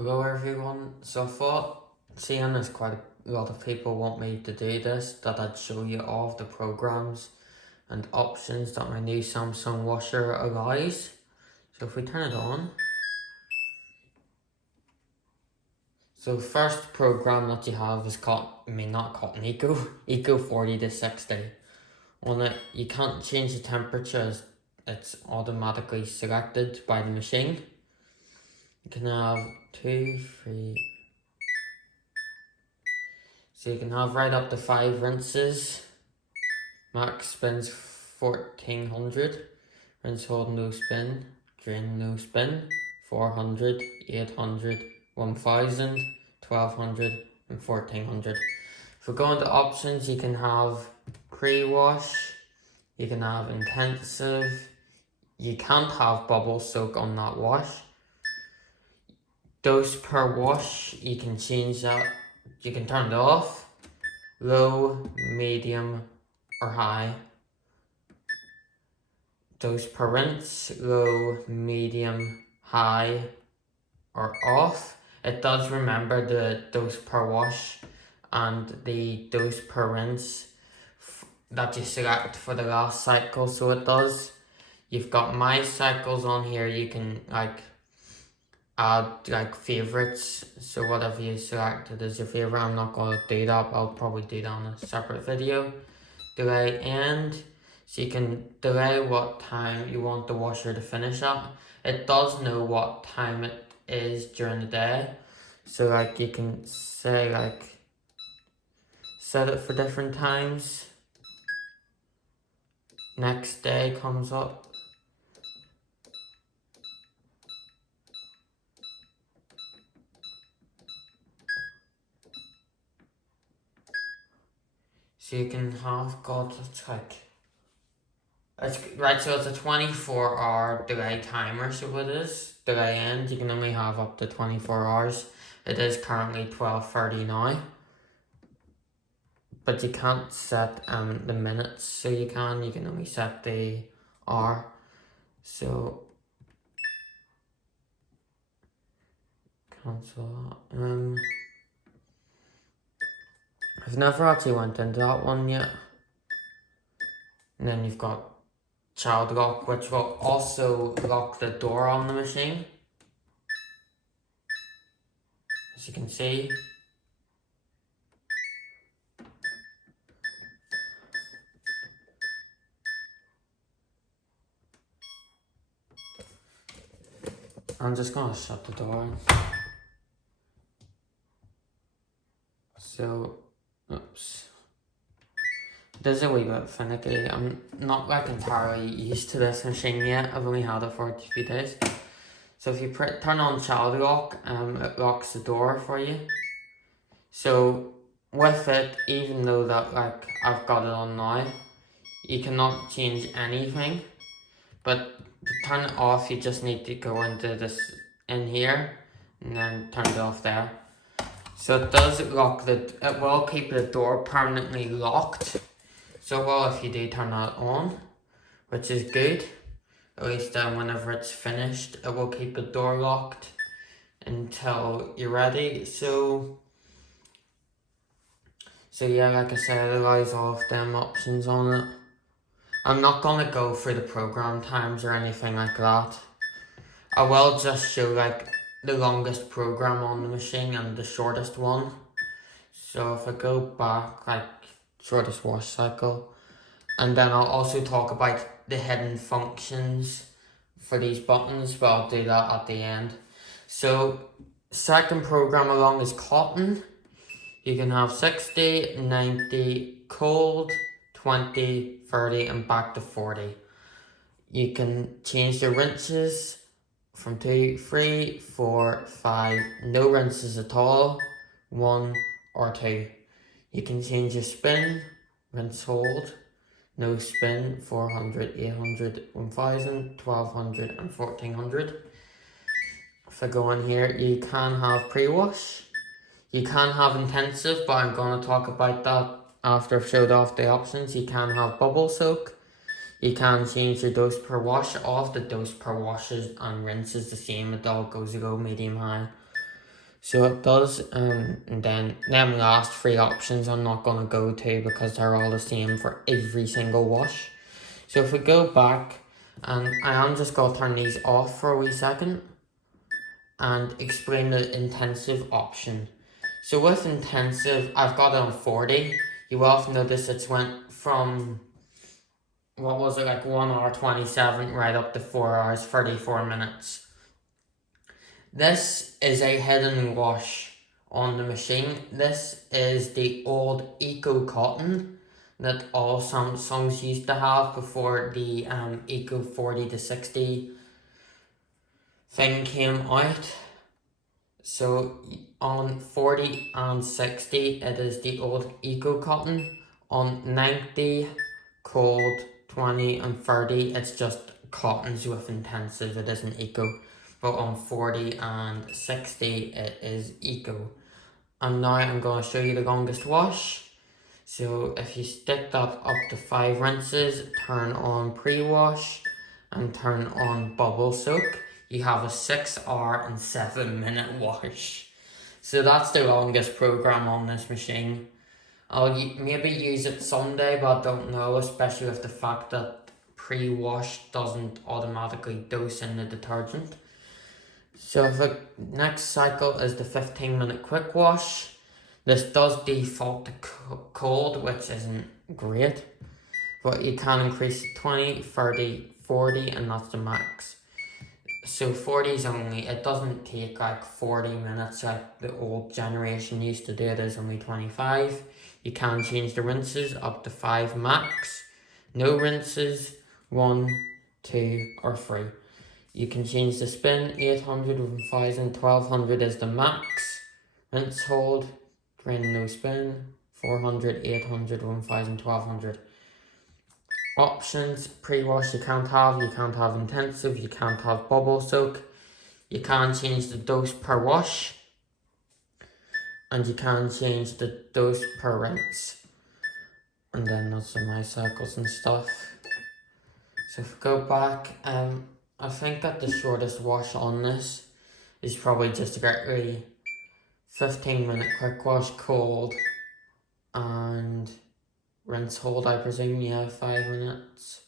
Hello everyone, so I thought, seeing as quite a lot of people want me to do this, that I'd show you all of the programs and options that my new Samsung washer allows. So if we turn it on, so the first program that you have is not cotton Eco 40 to 60. On it, you can't change the temperature as it's automatically selected by the machine. You can have 2, 3, so you can have right up to 5 rinses. Max spins 1400. Rinse, hold, no spin. Drain, no spin. 400, 800, 1000, 1200, and 1400. If we go into options, you can have pre-wash. You can have intensive. You can't have bubble soak on that wash. Dose per wash, you can change that. You can turn it off. Low, medium, or high. Dose per rinse, low, medium, high, or off. It does remember the dose per wash and the dose per rinse that you select for the last cycle, so it does. You've got my cycles on here. You can add favorites, so whatever you selected as your favorite. I'm not going to do that, I'll probably do that on a separate video. Delay end, so you can delay what time you want the washer to finish at. It does know what time it is during the day, so you can say set it for different times. Next day comes up. So you can have, so it's a 24-hour delay timer, so it is. Delay end, you can only have up to 24 hours. It is currently 12:30 now. But you can't set the minutes, so you can only set the hour. So, cancel that. I've never actually went into that one yet. And then you've got child lock, which will also lock the door on the machine. As you can see. I'm just gonna shut the door. So, oops. It is a wee bit finicky. I'm not entirely used to this machine yet. I've only had it for a few days. So if you turn on child lock, it locks the door for you. So with it, even though that I've got it on now, you cannot change anything. But to turn it off, you just need to go into this in here and then turn it off there. So it does lock it will keep the door permanently locked. So well, if you do turn that on, which is good, at least whenever it's finished, it will keep the door locked until you're ready. So yeah, like I said, it allows all of them options on it. I'm not gonna go through the program times or anything like that. I will just show the longest program on the machine and the shortest one. So if I go back, shortest wash cycle, and then I'll also talk about the hidden functions for these buttons, but I'll do that at the end. So second program along is cotton. You can have 60, 90, cold, 20, 30, and back to 40. You can change the rinses from 2, 3, 4, 5, no rinses at all, 1 or 2. You can change your spin, rinse, hold, no spin, 400, 800, 1000, 1200, and 1400. If I go in here, you can have pre-wash. You can have intensive, but I'm going to talk about that after I've showed off the options. You can have bubble soak. You can change your dose per wash. All of the dose per washes and rinses the same. It all goes low, medium, high. So it does, and then them last three options I'm not going to go to because they're all the same for every single wash. So if we go back, and I am just going to turn these off for a wee second and explain the intensive option. So with intensive, I've got it on 40. You will often notice it's went from, what was it, like 1 hour 27 right up to 4 hours 34 minutes. This is a hidden wash on the machine. This is the old Eco Cotton that all Samsungs used to have before the Eco 40 to 60 thing came out. So on 40 and 60 it is the old Eco Cotton. On 90, cold, 20 and 30 it's just cottons with intensive, it isn't Eco. But on 40 and 60 it is Eco. And now I'm going to show you the longest wash. So if you stick that up to 5 rinses, turn on pre-wash and turn on bubble soak, you have a 6 hour and 7 minute wash. So that's the longest program on this machine. I'll maybe use it someday, but I don't know, especially with the fact that pre-wash doesn't automatically dose in the detergent. So the next cycle is the 15-minute quick wash. This does default to cold, which isn't great, but you can increase it 20, 30, 40, and that's the max. So 40 is only, it doesn't take like 40 minutes like the old generation used to do, it is only 25. You can change the rinses up to 5 max. No rinses, 1, 2, or 3. You can change the spin, 800, 1000, 1200 is the max. Rinse hold, drain no spin, 400, 800, 1000, 1200. Options, pre-wash you can't have intensive, you can't have bubble soak. You can change the dose per wash. And you can change the dose per rinse. And then that's the my cycles and stuff. So if we go back, I think that the shortest wash on this is probably just to get ready 15-minute quick wash cold and rinse hold, I presume. Yeah, 5 minutes.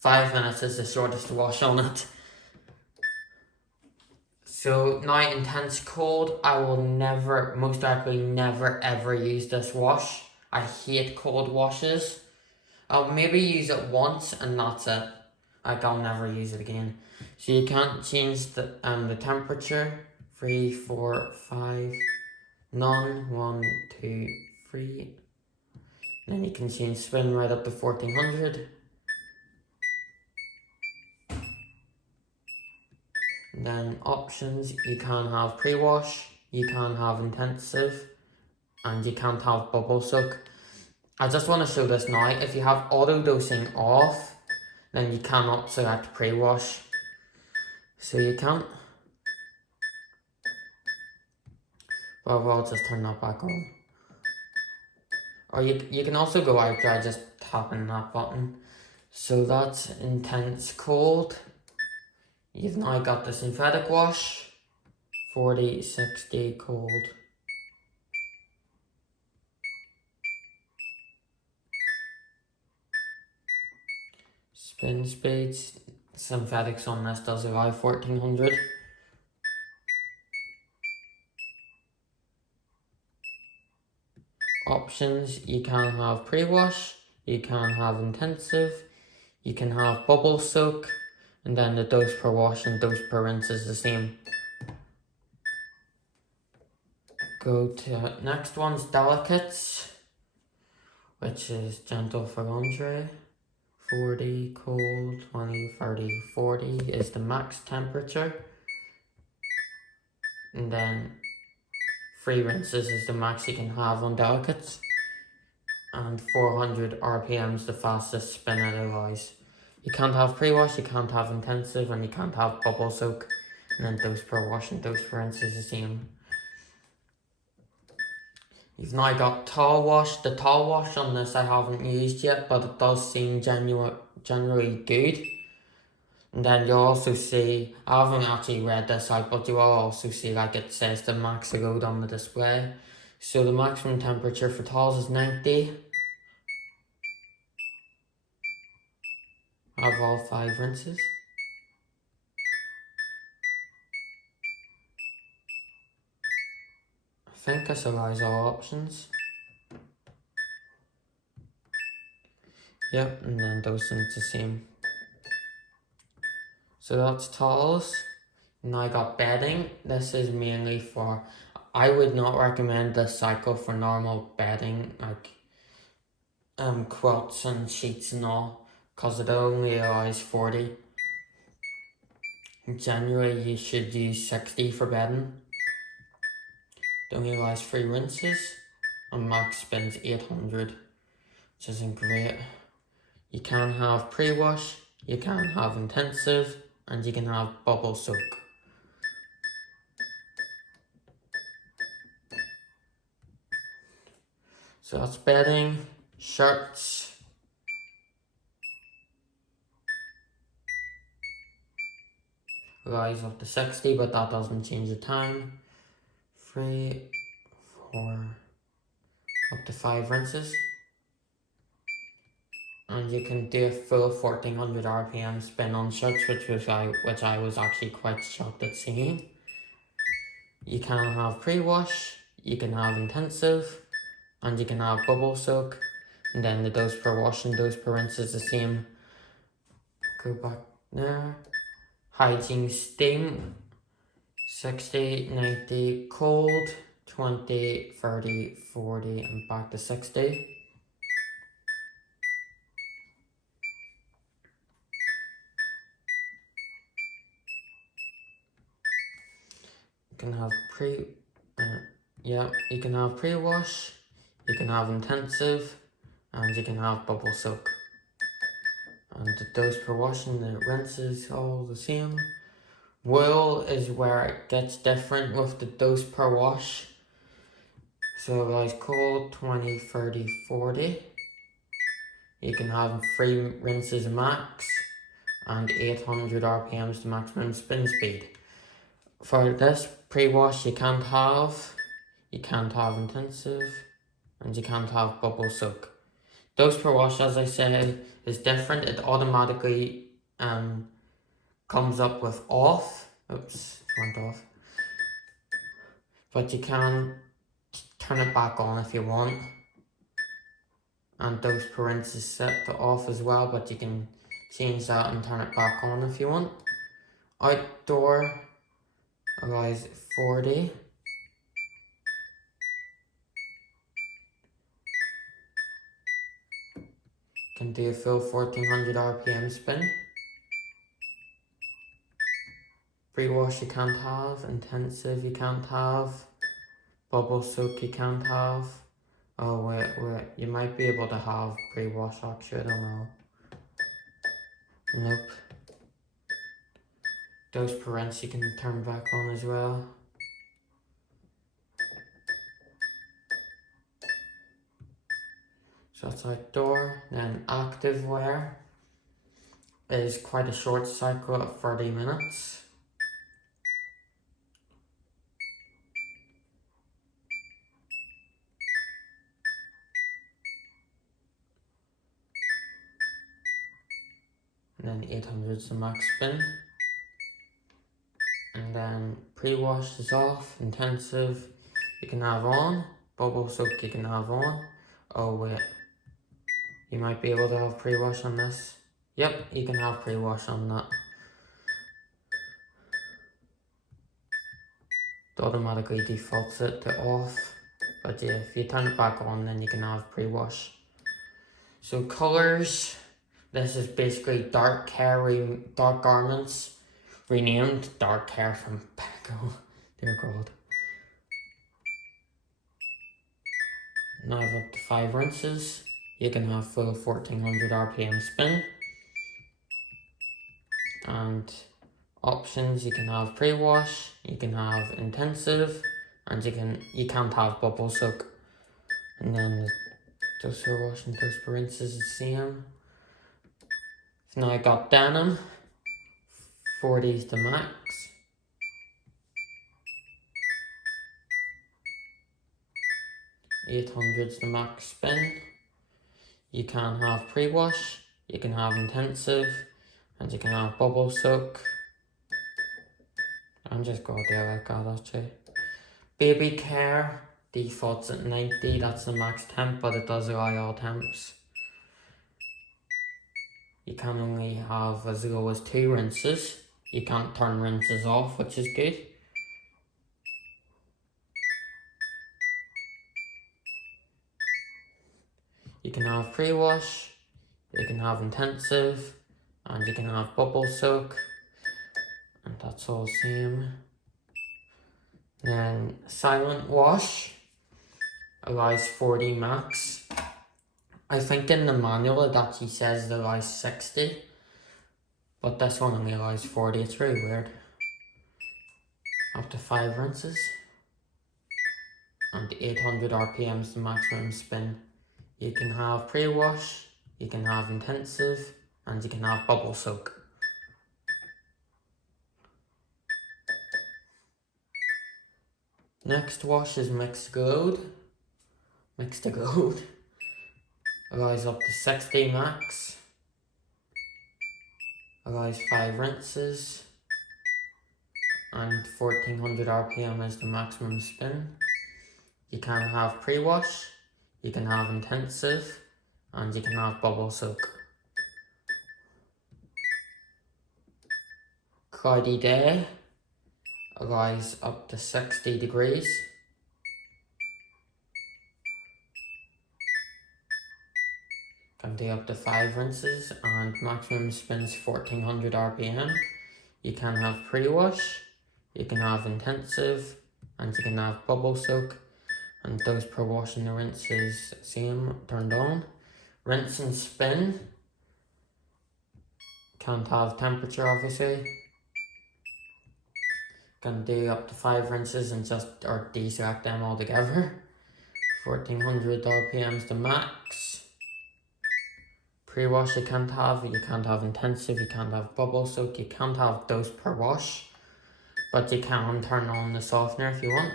5 minutes is the shortest wash on it. So now intense cold, I will never, most likely never ever use this wash. I hate cold washes. I'll maybe use it once and that's it. Like I'll never use it again. So you can't change the temperature. 3, 4, 5, none, 1, 2, 3. And then you can change spin right up to 1400. And then options, you can have pre-wash, you can have intensive, and you can't have bubble soak. I just want to show this now. If you have auto dosing off, then you cannot select pre-wash. So you can't. But I'll just turn that back on. Or you can also go out by just tapping that button. So that's intense cold. You've now got the synthetic wash. 40, 60 cold. Spin speeds. Synthetics on this does allow 1400. Options, you can have pre-wash, you can have intensive, you can have bubble soak, and then the dose per wash and dose per rinse is the same. Go to next one's delicates, which is gentle for lingerie. 40 cold, 20, 30, 40 is the max temperature. And then 3 rinses is the max you can have on delicates. And 400 RPMs the fastest spin it allows. You can't have pre-wash, you can't have intensive, and you can't have bubble soak. And then dose per wash and dose per rinse is the same. You've now got towel wash. The towel wash on this I haven't used yet, but it does seem generally good. And then you'll also see, I haven't actually read this out, but you will also see like it says the max load on the display. So the maximum temperature for towels is 90. I have all 5 rinses. I think this allows all options. Yep, and then those things the same. So that's towels. Now I got bedding. This is mainly for, I would not recommend this cycle for normal bedding, like quilts and sheets and all, because it only allows 40. Generally you should use 60 for bedding. It only allows 3 rinses, and max spins 800, which isn't great. You can have pre-wash, you can have intensive, and you can have bubble soak. So that's bedding. Shirts. Allows up to 60, but that doesn't change the time. 3, 4, up to 5 rinses. And you can do a full 1400 RPM spin on shirts, which I was actually quite shocked at seeing. You can have pre-wash, you can have intensive, and you can have bubble soak. And then the dose per wash and dose per rinse is the same. Go back there. Hygiene steam, 60, 90, cold, 20, 30, 40, and back to 60. You can have you can have pre-wash, you can have intensive, and you can have bubble soak. And the dose per wash and the rinse is all the same. Wool is where it gets different with the dose per wash. So guys, cold, 20, 30, 40. You can have 3 rinses max and 800 RPMs the maximum spin speed. For this pre-wash you can't have intensive, and you can't have bubble soak. Dose per wash, as I said, is different. It automatically comes up with off. Oops, it went off. But you can turn it back on if you want. And dose per rinse is set to off as well, but you can change that and turn it back on if you want. Outdoor allows 40. Can do a full 1400 RPM spin. Pre-wash you can't have, intensive you can't have, bubble soak you can't have. Oh wait, you might be able to have pre-wash actually, I don't know. Nope. Dose per rinse you can turn back on as well. So that's outdoor. Then active wear is quite a short cycle of 30 minutes. And then 800 is the max spin. And then pre-wash is off, intensive you can have on, bubble soak you can have on. Oh wait, you might be able to have pre-wash on this. Yep, you can have pre-wash on that. It automatically defaults it to off, but yeah, if you turn it back on then you can have pre-wash. So colors, this is basically dark garments, renamed dark hair from Pecco. Dear God. Now I have up to 5 rinses. You can have full 1400 RPM spin. And options, you can have pre-wash, you can have intensive, and you can't have bubble soak. And then the dose per wash and dose per rinse is the same. So now I got denim, 40 is the max. $800 is the max spin. You can have pre-wash, you can have intensive, and you can have bubble soak. I'm just going to do like that actually. Baby care defaults at 90, that's the max temp, but it does allow all temps. You can only have as low as 2 rinses. You can't turn rinses off, which is good. You can have pre-wash, you can have intensive, and you can have bubble soak, and that's all the same. Then silent wash allows 40 max. I think in the manual it actually says it allows 60, but this one only allows 40. It's really weird. Up to 5 rinses, and 800 RPM is the maximum spin. You can have pre-wash, you can have intensive, and you can have bubble soak. Next wash is mixed load. Mixed load allows up to 60 max, allows 5 rinses, and 1400 RPM is the maximum spin. You can have pre-wash, you can have intensive, and you can have bubble soak. Cloudy day allows up to 60 degrees. Can do up to 5 rinses, and maximum spins 1400 RPM. You can have pre-wash, you can have intensive, and you can have bubble soak, and those per wash and the rinse is same, turned on. Rinse and spin, can't have temperature obviously. Can do up to 5 rinses and just or deselect them altogether. 1400 RPM is the max. Pre-wash you can't have intensive, you can't have bubble soak, you can't have dose per wash, but you can turn on the softener if you want.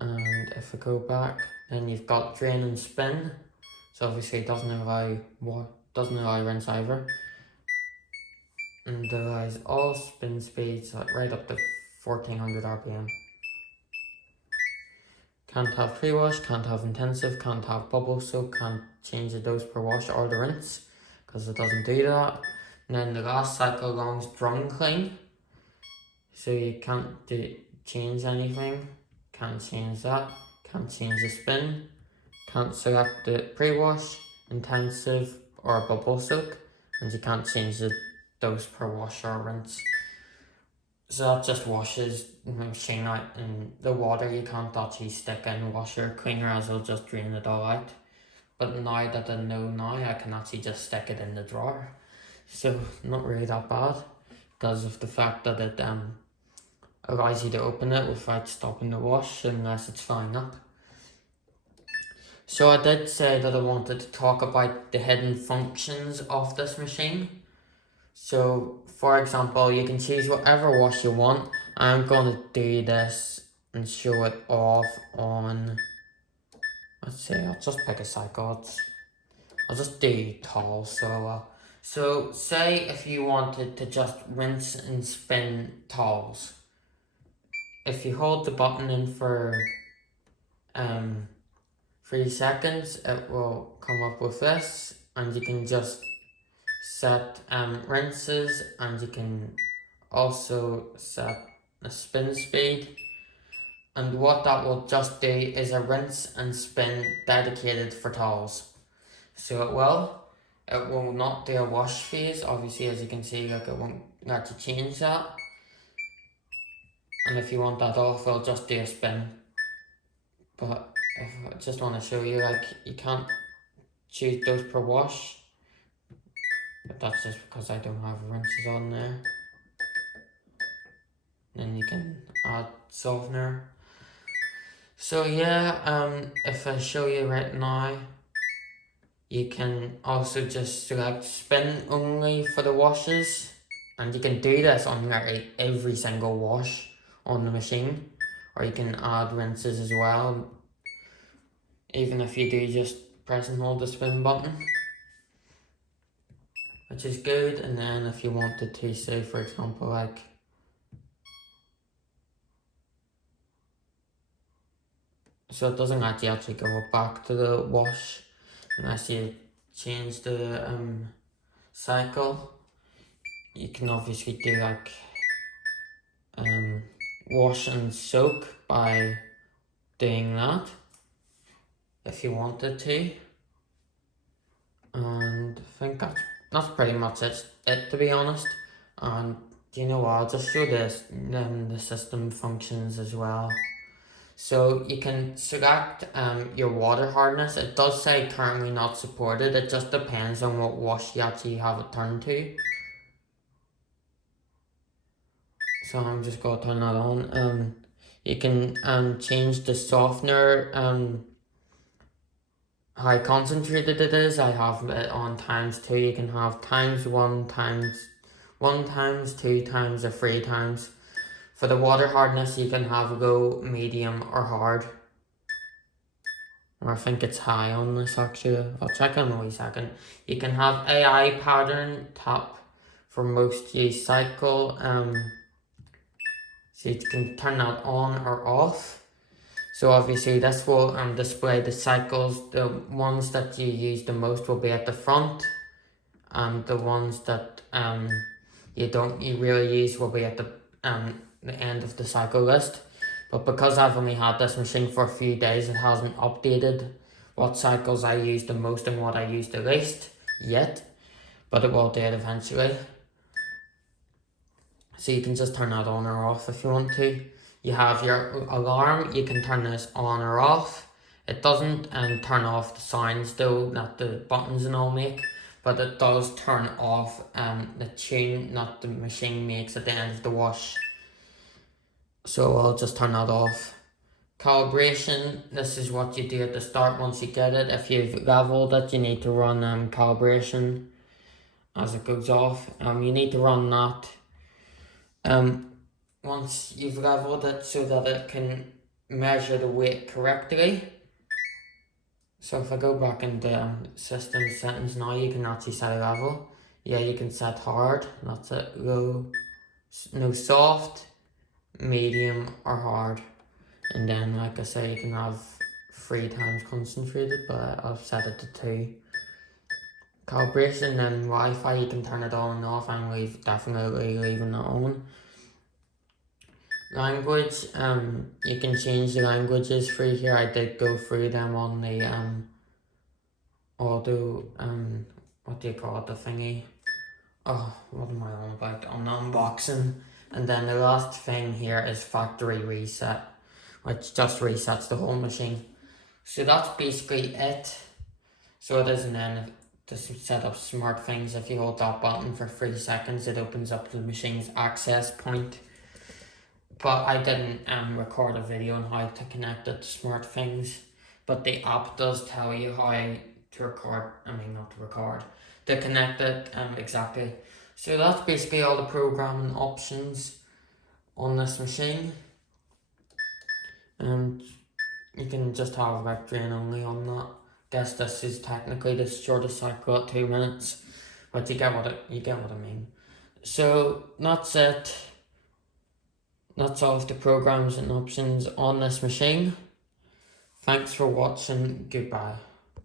And if I go back, then you've got drain and spin. So obviously it doesn't allow rinse either. And it allows all spin speeds right up to 1400 RPM. Can't have pre-wash, can't have intensive, can't have bubble soak, can't change the dose per wash or the rinse, because it doesn't do that. And then the last cycle along is drum clean. So you can't change anything, can't change that, can't change the spin, can't select the pre-wash, intensive or bubble soak, and you can't change the dose per wash or rinse. So that just washes the machine out, and the water you can't actually stick in washer cleaner as it'll just drain it all out. But now that I know now, I can actually just stick it in the drawer. So not really that bad, because of the fact that it allows you to open it without stopping the wash unless it's filling up. So I did say that I wanted to talk about the hidden functions of this machine. So for example, you can choose whatever wash you want. I'm going to do this and show it off on, let's say, I'll just pick a cycle. I'll just do tall. So say if you wanted to just rinse and spin talls. If you hold the button in for 3 seconds, it will come up with this, and you can just set rinses, and you can also set a spin speed. And what that will just do is a rinse and spin dedicated for towels. So it will not do a wash phase, obviously, as you can see, like it won't let you change that. And if you want that off, it'll just do a spin. But if I just want to show you, like, you can't choose dose per wash, but that's just because I don't have rinses on there. Then you can add softener. So yeah, if I show you right now, you can also just select spin only for the washes, And you can do this on every single wash on the machine, or you can add rinses as well, even if you do just press and hold the spin button, which is good. And then if you wanted to, say for example, like so it doesn't actually go back to the wash unless you change the cycle. You can obviously do like wash and soak by doing that if you wanted to. And I think that's pretty much it to be honest. And you know what, I'll just show this the system functions as well. So you can select your water hardness. It does say currently not supported. It just depends on what wash you actually have it turned to. So I'm just going to turn that on. You can change the softener, how concentrated it is. I have it on ×2. You can have ×1, ×1, ×2, times, or 3 times. For the water hardness, you can have low, medium, or hard. Or I think it's high on this actually. I'll check in a wee second. You can have AI pattern tap for most use cycle. So you can turn that on or off. So obviously this will display the cycles. The ones that you use the most will be at the front, and the ones that you really use will be at the end of the cycle list. But because I've only had this machine for a few days, it hasn't updated what cycles I use the most and what I use the least yet, but it will do it eventually. So you can just turn that on or off if you want to. You have your alarm, you can turn this on or off. It doesn't turn off the sounds though that the buttons and all make, but it does turn off the tune that the machine makes at the end of the wash. So I'll just turn that off. Calibration, this is what you do at the start once you get it. If you've leveled it, you need to run calibration as it goes off. You need to run that once you've leveled it so that it can measure the weight correctly. So if I go back into system settings now, you can actually set a level. Yeah, you can set hard, that's it, low, no soft, medium, or hard. And then like I say, you can have 3 times concentrated, but I've set it to 2. Calibration and Wi-Fi, you can turn it on and off. I'm definitely leaving it on. Language, you can change the languages through here. I did go through them on the auto, what do you call it, the thingy? Oh, what am I on about? On unboxing. And then the last thing here is factory reset, which just resets the whole machine. So that's basically it. So it is, and then to set up smart things, if you hold that button for 3 seconds, it opens up the machine's access point. But I didn't record a video on how to connect it to smart things, but the app does tell you how to connect it exactly. So that's basically all the programming options on this machine. And you can just have vectory and only on that. Guess this is technically the shortest cycle at 2 minutes, but you get what I mean. So that's it. That's all of the programs and options on this machine. Thanks for watching. Goodbye.